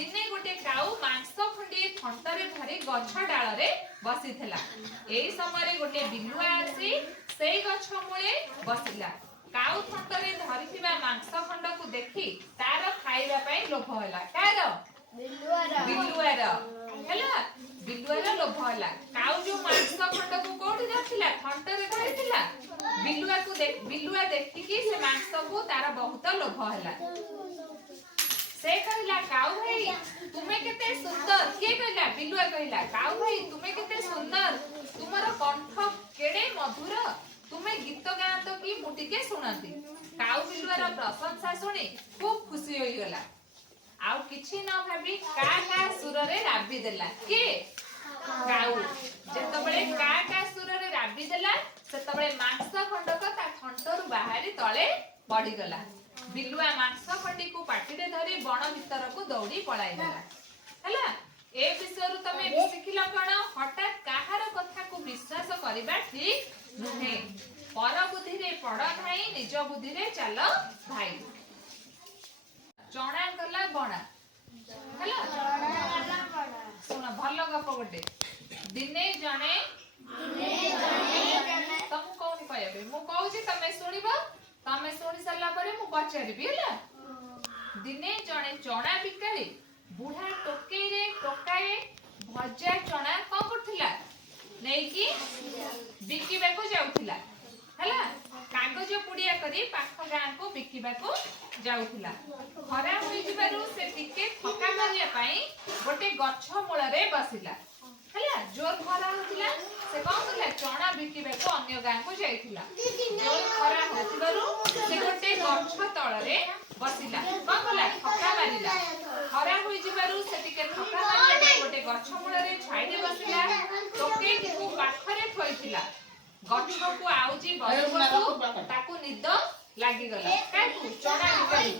दिने गोटे काऊ मांस खंडे थंटरे धरी गछ डाଳରେ बसिथिला। एई समय गोटे बिलुआ आसी सेई गछ मूले बसिला। काऊ थंटरे धरिथिबा मांस खंडକୁ देखि तार खाଇବା ପାଇଁ लोभ ହେଲା। कार? बिलुआर। ହେଲା बिलुआर लोभ ହେଲା। काऊ जो मांस खंडକୁ कोठी धरथिला थंटरे धरिथिला। बिलुआ देखिकी से मांस को तार बहुत लोभ ହେଲା। से कहला काऊ भाई तुमे केते सुंदर। के कहला? बिलुआ कहला काऊ भाई तुमे केते सुंदर, तुमर कंठ केड़े मधुर, तुमे गीत गात कि मु टिके सुनती। काऊ बिलुआर प्रशंसा सुनी खूब खुशी होई गला। आउ किछि न भाबी का का सुररे राबी देला। के? काऊ। जेतबेले का का सुररे राबी देला सेतबेले मांस खंडक ता थंटरु बाहरी तळे पड़ी गला। बिलुआ मांस खंडी को पाटिरे धरी बण भीतर को दौड़ी पळाई गला। हैला ए विषयरु तमे सिखिला कोन? हठात काहार कथा को विश्वास करिबा ठीक नुहे। पर बुद्धि रे पड़ भाई, निज बुद्धि रे चल भाई। चणा गला बणा। हैला सुन भल गप गोटे। दिने जणे तमु कोन कहबे? मु कहूची तमे सुनिबो। तमे सुनी सरला परे मु पचारिबी। हैला दिने जणे चणा बिकाली बुढ़ा टोकई रे टोकाए भजा चणा कौन करथिला नहीं कि बिकिबा को जाउथिला। हैला कागज पुड़िया करी पाख गां को बिकिबा को जाउथिला। खरा होई जिबारु से टिके थका मारिया पई गोटे गछ मूल रे बसिला। हैला जोर खरा होतिला से कौन करला चणा बिकिबा को अन्य गां को जाइथिला। जोर खरा होतिबारु से गोटे गछ तळ रे बसिला। कौन करला थका मारिला। खरा होई जिबारु से टिके थका मारिया गोटे गछ मूल रे छाई रे बसिला। टोके को पाखरे थोइथिला। गछ को आउजी बसु ताकू निद लागि गला। काकू चणा बिकाली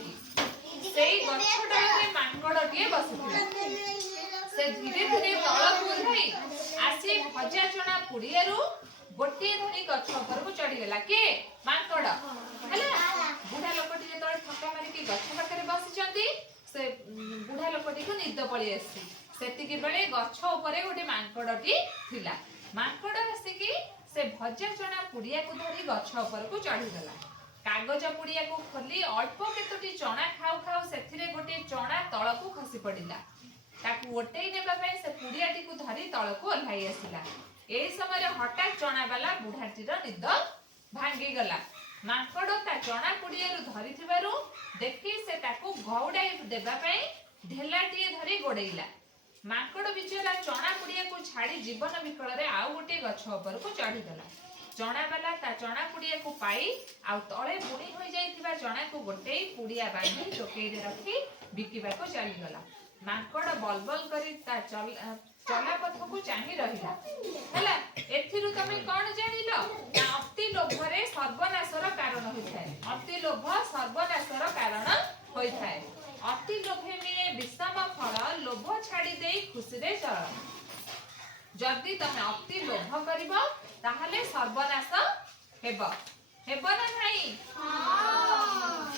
सेई गछ डाले मांगड़टिए बसिथिला। से धीरे धीरे तळकू ओह्लाई आसी भजा चणा पुड़ियारू गोटे धनी गछ ऊपर को चढ़ी गला। के? मांकड़। हैला बुढ़ा लोकटी जेतळे थका मारी की गछ पाखरे बसिचंती से बुढ़ा लोकटी को निद पळी आसी। सेतिकी बेले गछ ऊपर गोटे मांकड़टी थिला। मांकड़ आसी की से भजा चणा पुड़िया को धरी गछ ऊपर को चढ़ी गला। कागज पुड़िया को खोली अल्प केतोटी चणा खाऊ खाऊ सेथिरे गोटे चणा तळकू खसी पड़िला। ताकू ओटेई नेबा पई से पुड़ियाटी को धरी तळकू ओल्हाई आसिला। एई समय हठात चणा वाला बुढ़ाटीर निद भांगी गला। मांकड़ ता चणा पुड़ियारू धरिथिबारू देखि से ताकू घौडाई देबा पई ढेलाटीए धरी गोड़ेइला। मांकड़ बिचरा चणा पुड़िया को छाड़ी जीवन विकल रे आउ गोटे गछ ऊपर को चढ़ी गला। चणा वाला ता चणा पुड़िया को पाई आउ तळे बुणी होई जाइथिबा चणा को गोटे पुड़िया बांधी टोकई रे रखी बिकिबा को चली गला। मांकड़ बलबल करी ता चला पथ को चाही रहिला। हैला एथिरु तमे कोन जानिलो? ना अति लोभरे सर्वनाशर कारण होइथाय। अति लोभ सर्वनाशर कारण होइथाय। अति लोभे मिले विषम फल, लोभ छाड़ी देई खुशी रे चल। जदि तमे अति लोभ करिबो ताहले सर्वनाश हेबो। हेबो ना नाही? हां